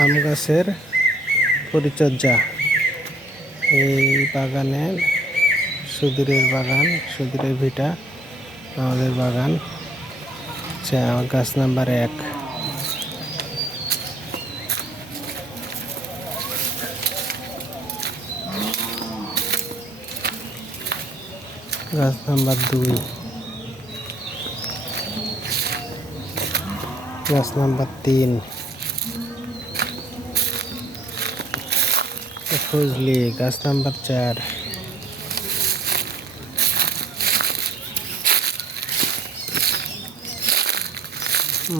আম গাছের পরিচর্যা। এই বাগানের সুধীরের বাগান, সুধীরের ভিটা, আমাদের বাগান গাছ নাম্বার 1। গাছ নাম্বার 2, গাছ নাম্বার 3, ফজলি গাছ নাম্বার 4,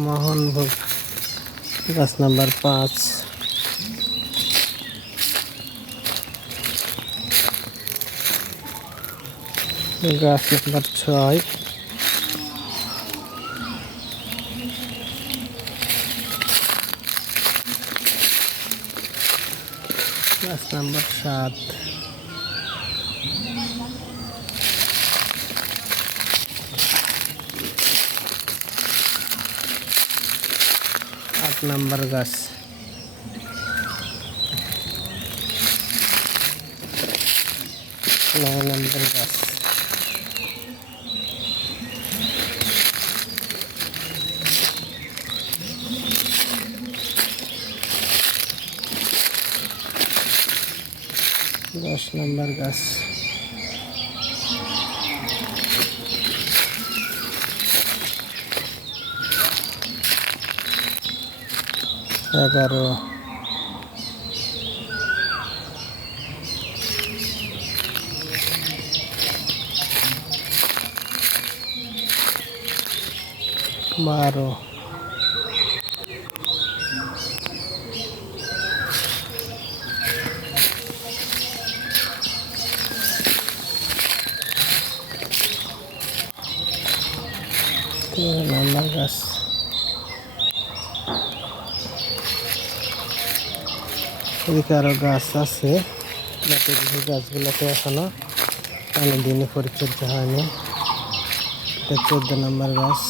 মোহনভোগ গাছ নাম্বার 5, গাছ নাম্বার 6, গাছ নাম্বার 7, নাম্বার গাছ, 9 নাম্বার গাছ, দশ নাম্বার গাছ, 11, 12, 13 নাম্বার গাছ, এদিকে আরো গাছ আছে, গাছগুলোতে এখনো অনেকদিনই পরিচর্যা হয়নি। 14 নাম্বার গাছ,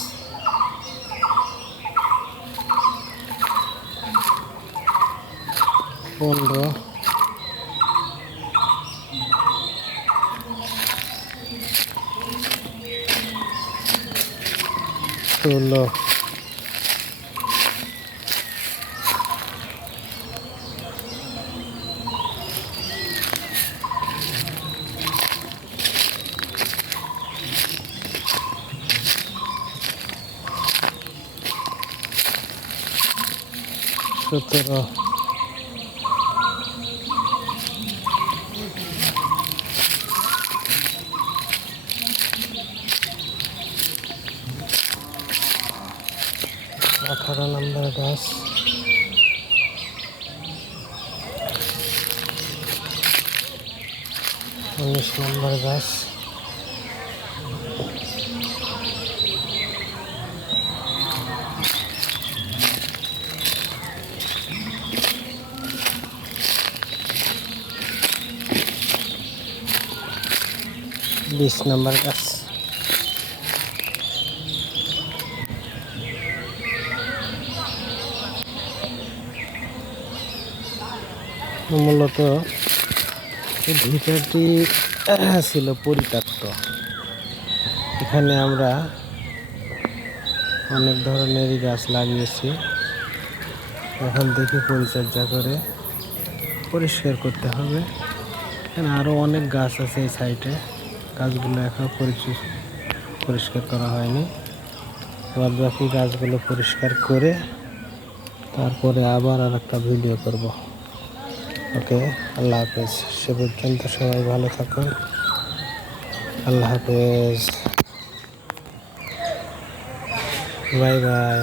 15, 16, 17, 18 নাম্বার গাছ, 19 নাম্বার গাছ, 20 নাম্বার গাছ, মূলত ভিটাটি ছিল পরিত্যক্ত। এখানে আমরা অনেক ধরনেরই গাছ লাগিয়েছি। এখন দেখি পরিচর্যা করে পরিষ্কার করতে হবে। এখানে আরও অনেক গাছ আছে এই সাইডে, গাছগুলো এখন পরিষ্কার করা হয়নি। বাদ বাকি গাছগুলো পরিষ্কার করে তারপরে আবার আর একটা ভিডিও করব। ওকে, আল্লাহ হাফেজ। সে পর্যন্ত সবাই ভালো থাকুন। আল্লাহ হাফেজ, বাই বাই।